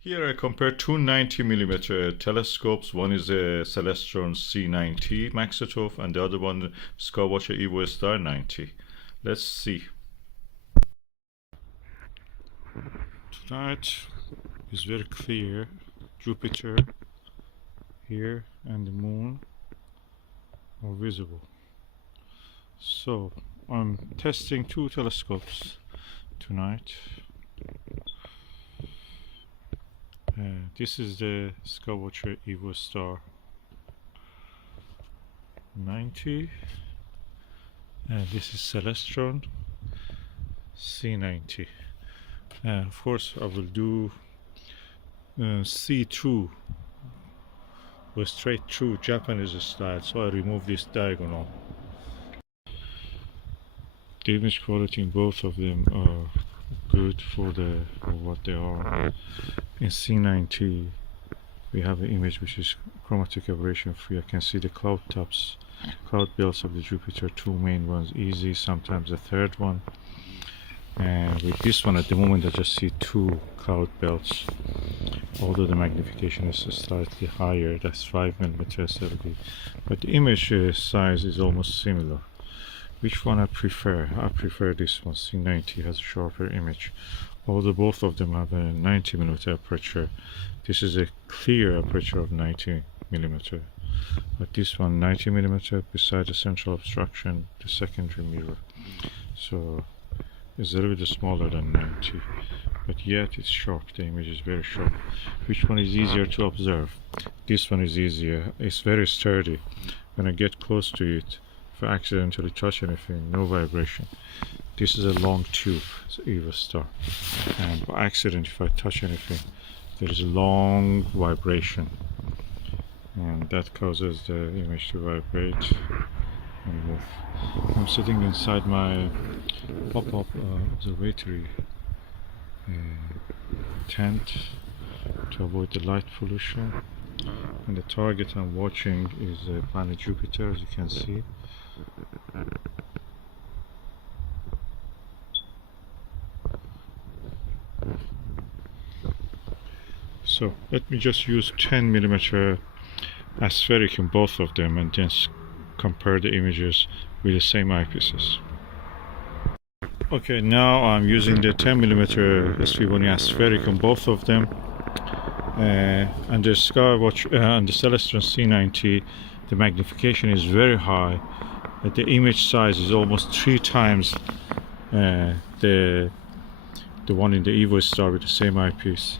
Here I compare two 90mm telescopes. One is a Celestron C90 Maksutov and the other one Skywatcher Evostar 90. Let's see. Tonight is very clear. Jupiter here and the moon are visible. So I'm testing two telescopes tonight. This is the Skywatcher Evostar 90 and this is Celestron C90. Of course I will do see through or straight through Japanese style, so I remove this diagonal. The image quality in both of them are good for what they are. In C90 we have an image which is chromatic aberration free. I can see the cloud tops, cloud belts of the Jupiter, two main ones easy, sometimes a third one. And with this one at the moment I just see two cloud belts, although the magnification is slightly higher. That's 5mm SLV, but the image size is almost similar. Which one I prefer? I prefer this one. C90 has a sharper image, although both of them have a 90mm aperture. This is a clear aperture of 90mm, but this one 90mm beside the central obstruction, the secondary mirror, so it's a little bit smaller than 90, but yet it's sharp. The image is very sharp. Which one is easier to observe? This one is easier. It's very sturdy. When I get close to it, if I accidentally touch anything, no vibration. This is a long tube, it's Evostar, and by accident if I touch anything, there is a long vibration, and that causes the image to vibrate and move. I'm sitting inside my pop-up observatory tent to avoid the light pollution, and the target I'm watching is planet Jupiter, as you can see. So let me just use 10mm aspheric in both of them and then compare the images with the same eyepieces. Okay, now I'm using the 10mm SVBony Aspheric on both of them, and the Skywatcher and the Celestron C90, the magnification is very high. The image size is almost 3 times the one in the Evostar with the same eyepiece.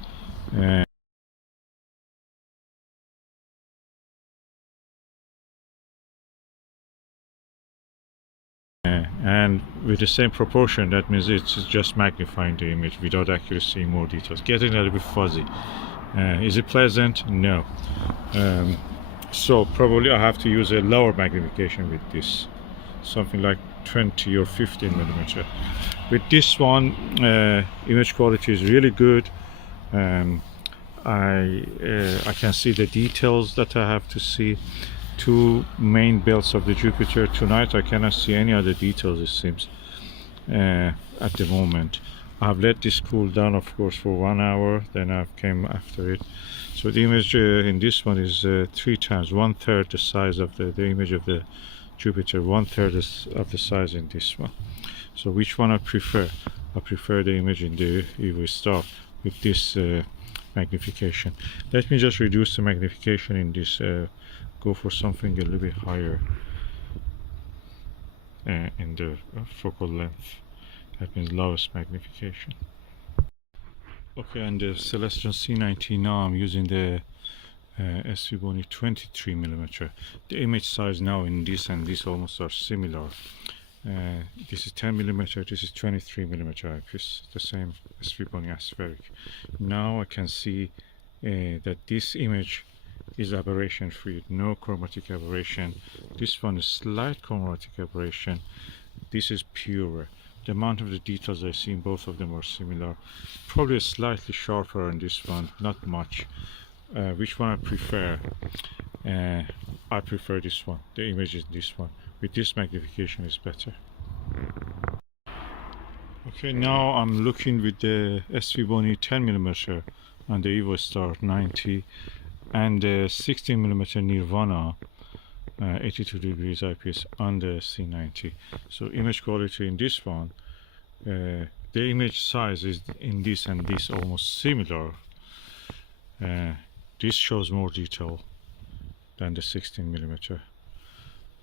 And with the same proportion, that means it's just magnifying the image without actually seeing more details, getting a little bit fuzzy. Is it pleasant? No. So probably I have to use a lower magnification with this, something like 20 or 15mm. With this one, image quality is really good. I can see the details that I have to see. Two main belts of the Jupiter. Tonight I cannot see any other details, it seems, at the moment. I have let this cool down, of course, for 1 hour, then I came after it. So the image in this one is 3 times, 1/3 the size of the image of the Jupiter, 1/3 of the size in this one. So which one I prefer? I prefer the image in the Evostar with this magnification. Let me just reduce the magnification in this, go for something a little bit higher in the focal length. That means lowest magnification. Okay, and the Celestron C90 now I'm using the SVBony 23mm. The image size now in this and this almost are similar. This is 10mm, this is 23mm eyepiece, the same SVBony Aspheric. Now I can see that this image is aberration free, no chromatic aberration. This one is slight chromatic aberration. This is pure. The amount of the details I see in both of them are similar. Probably slightly sharper on this one, not much. Which one I prefer? I prefer this one. The image is this one. With this magnification is better. Okay, now I'm looking with the SVBony 10mm on the Evostar 90 and the 16mm Nirvana 82 degrees eyepiece on the C90. So image quality in this one, the image size is in this and this almost similar. This shows more detail than the 16mm,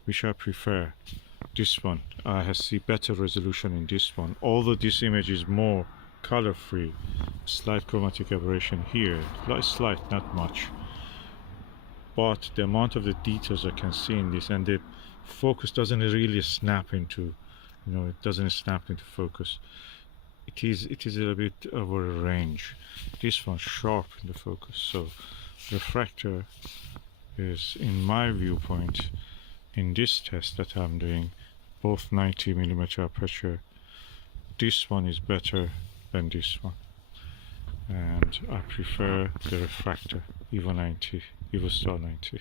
which I prefer. This one I see better resolution in this one, although this image is more color free. Slight chromatic aberration here, slight, not much, but the amount of the details I can see in this, and the focus doesn't really snap into, it doesn't snap into focus. It is a little bit over a range. This one sharp in the focus. So refractor is, in my viewpoint, in this test that I'm doing, both 90mm aperture, this one is better than this one, and I prefer the refractor Evostar 90.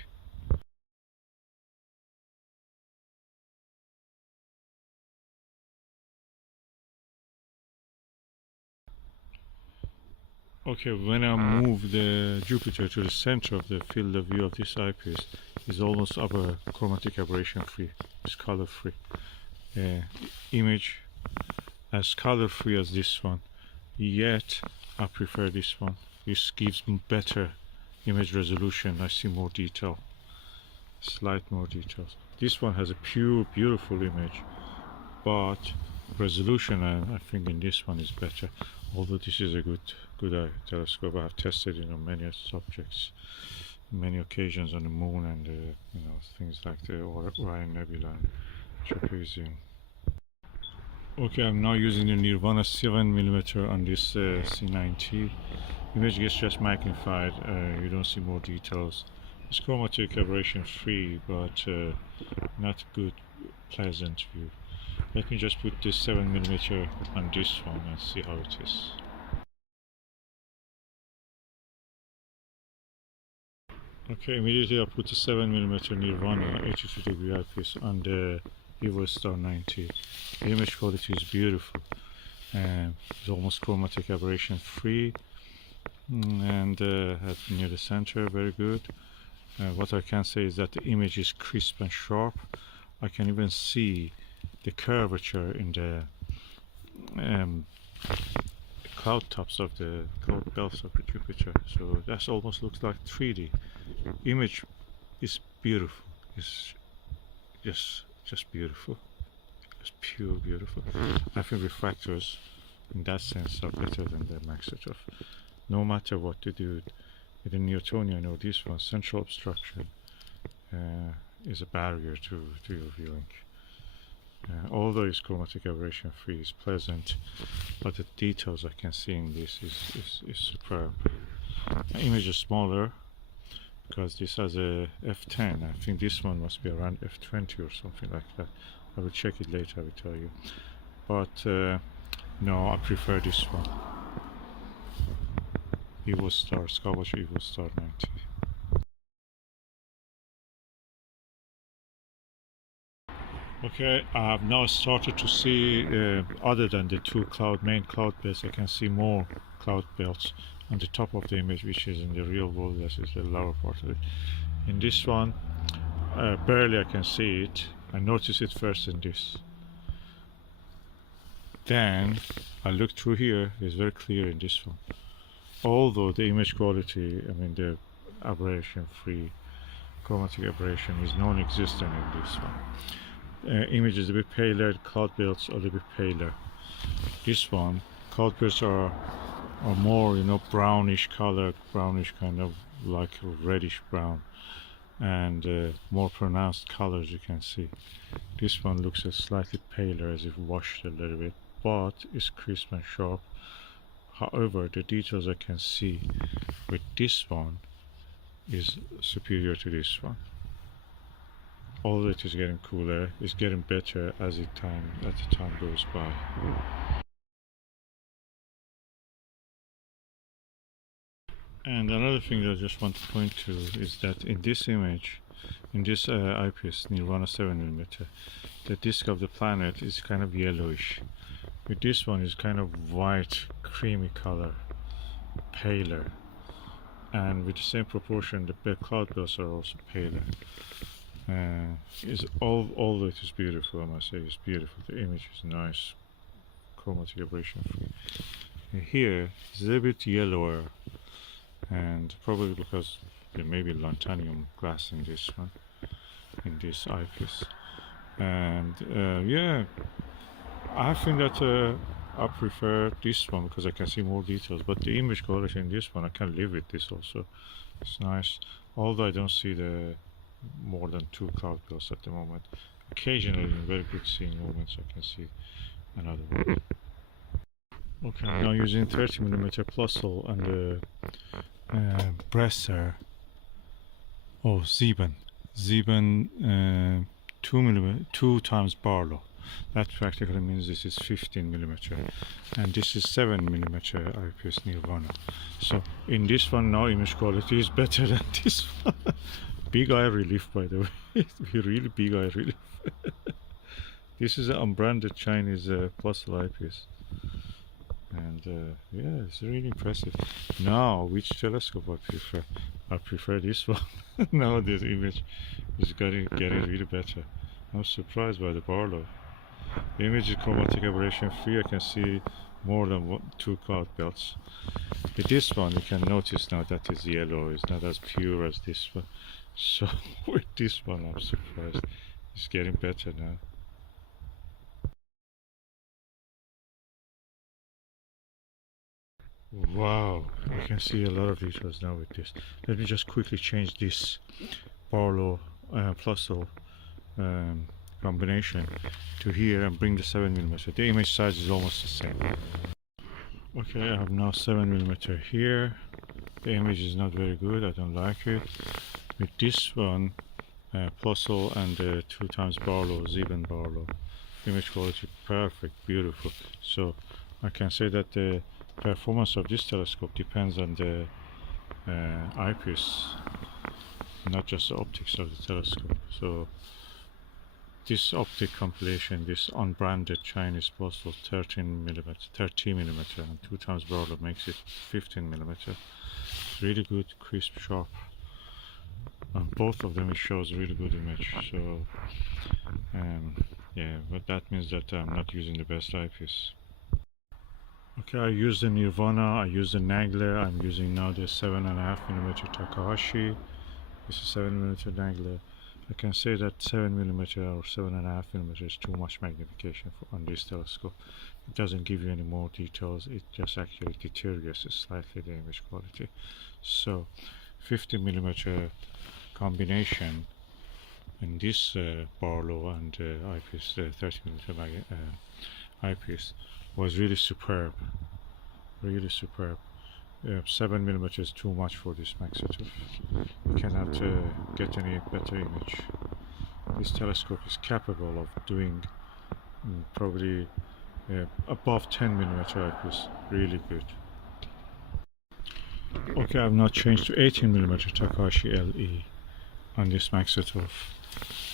Okay, when I move the Jupiter to the center of the field of view of this eyepiece, is almost upper chromatic aberration free. It's color free. Image as color free as this one, yet I prefer this one. This gives better image resolution. I see more detail, slight more details. This one has a pure, beautiful image, but resolution I think in this one is better. Although this is a good eye telescope. I have tested many subjects, many occasions on the moon and things like the Orion Nebula and Trapezium. Okay, I'm now using the Nirvana 7mm on this C90. Image gets just magnified. You don't see more details. It's chromatic aberration free, but not good, pleasant view. Let me just put this 7mm on this one and see how it is. Okay, immediately I put the 7mm Nirvana 82 degree eyepiece on the Evostar 90. The image quality is beautiful. It's almost chromatic aberration free, and near the center, very good. What I can say is that the image is crisp and sharp. I can even see the curvature in the cloud tops of the cloud belts of the Jupiter, so that almost looks like 3D. Image is beautiful. It's just beautiful. It's pure beautiful. I think refractors in that sense are better than the Maksutov. No matter what to do with the Newtonian or this one, central obstruction is a barrier to your viewing. Although it's chromatic aberration free, it's pleasant, but the details I can see in this is superb. The image is smaller because this has a f10. I think this one must be around f20 or something like that. I will check it later, I will tell you. But no, I prefer this one. Evostar, Skywatcher Evostar 90. Okay, I have now started to see, other than the two main cloud belts, I can see more cloud belts on the top of the image, which is in the real world, this is the lower part of it. In this one, barely I can see it. I notice it first in this. Then I look through here, it's very clear in this one. Although the image quality, the aberration free, chromatic aberration is non-existent in this one. Image is a bit paler, cloud belts are a little bit paler. This one, cloud belts are more, brownish color, brownish kind of like reddish brown, and more pronounced colors you can see. This one looks slightly paler, as if washed a little bit, but it's crisp and sharp. However, the details I can see with this one is superior to this one. Although it is getting cooler, it's getting better as the time goes by. And another thing that I just want to point to is that in this image, in this eyepiece, Nirvana 7mm, the disk of the planet is kind of yellowish. With this one, is kind of white, creamy color, paler. and with the same proportion the cloud belts are also paler. Is all it is beautiful, I must say. It's beautiful. The image is nice, chromatic aberration free. Here is a bit yellower, and probably because there may be lanthanum glass in this one, in this eyepiece. And yeah, I think that I prefer this one because I can see more details, but the image quality in this one I can live with this also. It's nice, although I don't see the more than 2 cloud belts at the moment. Occasionally in very good seeing moments I can see another one. Okay, I'm now using 30mm Plössl and the Brasser. Oh, Seben 2 times Barlow. That practically means this is 15mm, and this is 7mm eyepiece Nirvana. So in this one now image quality is better than this one. Big eye relief, by the way. Really big eye relief. This is an unbranded Chinese Plössl eyepiece, and yeah, it's really impressive. Now, which telescope I prefer? I prefer this one. Now this image is getting really better. I'm surprised by the Barlow. The image is chromatic aberration free. I can see more than 2 cloud belts. With this one, you can notice now that it's yellow. It's not as pure as this one. So with this one, I'm surprised. It's getting better now. Wow, I can see a lot of details now with this. Let me just quickly change this Barlow Plössl combination to here and bring the 7mm. The image size is almost the same. Okay, I have now 7mm here. The image is not very good, I don't like it. With this one, Plössl and 2 times Barlow, Seben Barlow, image quality perfect, beautiful. So I can say that the performance of this telescope depends on the eyepiece, not just the optics of the telescope. So this optic compilation, this unbranded Chinese Plössl 30mm and 2 times Barlow makes it 15mm. Really good, crisp, sharp. On both of them it shows really good image. So yeah, but that means that I'm not using the best eyepiece. Okay, I use the Nirvana, I use the Nagler, I'm using now the 7.5mm Takahashi. This is 7mm Nagler. I can say that 7mm or 7.5mm is too much magnification on this telescope. It doesn't give you any more details, it just actually deteriorates slightly the image quality. So 50mm combination in this Barlow and eyepiece, 30mm eyepiece, was really superb, really superb. 7mm is too much for this Maksutov. You cannot get any better image. This telescope is capable of doing probably above 10mm eyepiece, really good. Okay, I've now changed to 18mm Takahashi LE on this Maksutov,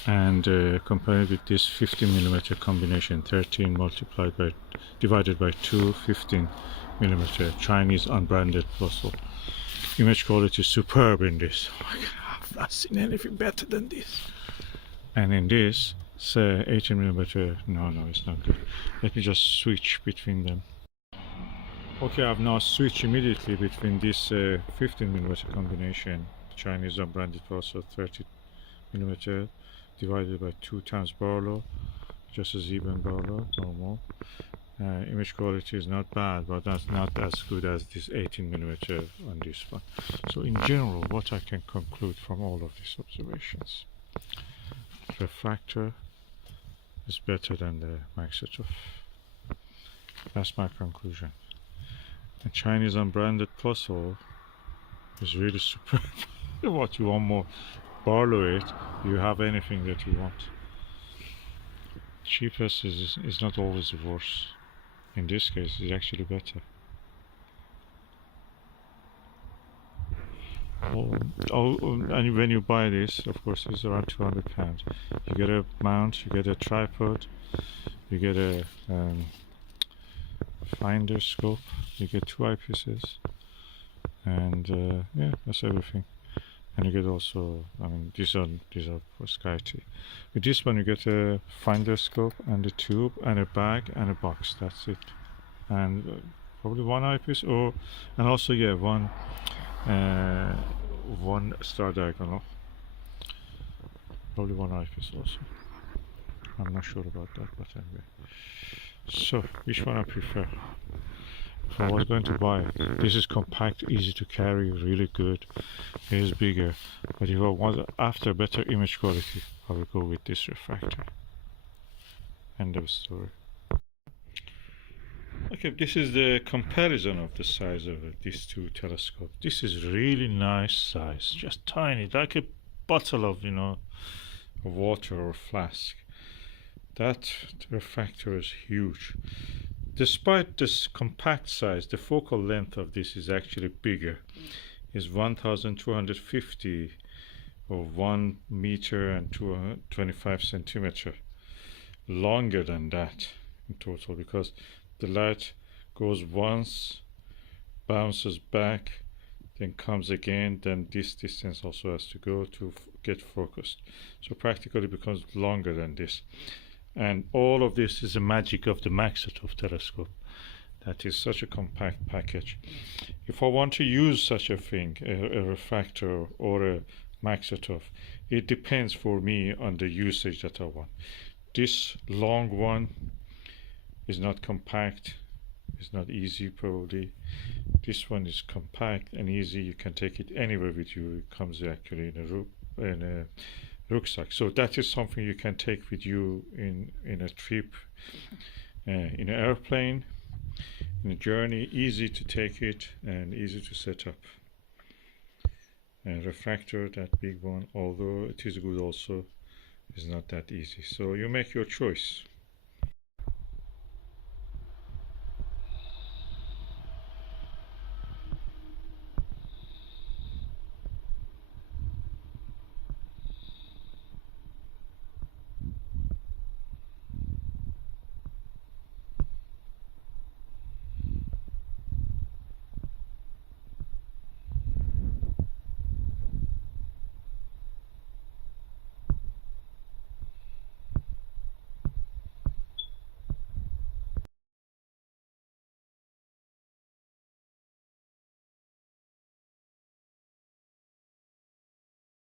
and compared with this 15mm combination, 13 divided by 2, 15mm Chinese unbranded Plössl. Image quality is superb in this. Oh my God, I've not seen anything better than this. And in this, 18mm, no, it's not good. Let me just switch between them. Okay, I've now switched immediately between this 15mm combination, Chinese unbranded Plössl 30mm divided by 2 times Barlow, just a Seben Barlow, normal. Image quality is not bad, but that's not as good as this 18mm on this one. So in general, what I can conclude from all of these observations: Refractor is better than the Maksutov. That's my conclusion. The Chinese unbranded Plössl is really superb. What you want more? Barlow it, you have anything that you want. Cheapest is not always worse. In this case, it's actually better. And when you buy this, of course, it's around £200. You get a mount, you get a tripod, you get a finder scope, you get 2 eyepieces, And yeah, that's everything. And you get also, I mean, these are for SkyTee. With this one, you get a finder scope and a tube and a bag and a box. That's it. And probably one eyepiece, or and also yeah, one star diagonal. Probably one eyepiece also. I'm not sure about that, but anyway. So, which one I prefer? If I was going to buy it, this is compact, easy to carry, really good. It is bigger, but if I want after better image quality, I will go with this refractor. End of story. Okay, this is the comparison of the size of these two telescopes. This is really nice size, just tiny, like a bottle of, you know, water or flask. That refractor is huge. Despite this compact size, the focal length of this is actually bigger. Is 1250 or 1 meter and 225 centimeter longer than that in total, because the light goes once, bounces back, then comes again, then this distance also has to go to get focused. So practically becomes longer than this. And all of this is the magic of the Maksutov telescope. That is such a compact package. If I want to use such a thing, a refractor or a Maksutov, it depends for me on the usage that I want. This long one is not compact, it's not easy probably. This one is compact and easy, you can take it anywhere with you. It comes actually in a rucksack, so that is something you can take with you in a trip, in an airplane, in a journey. Easy to take it and easy to set up. And refractor, that big one, although it is good also, is not that easy. So you make your choice.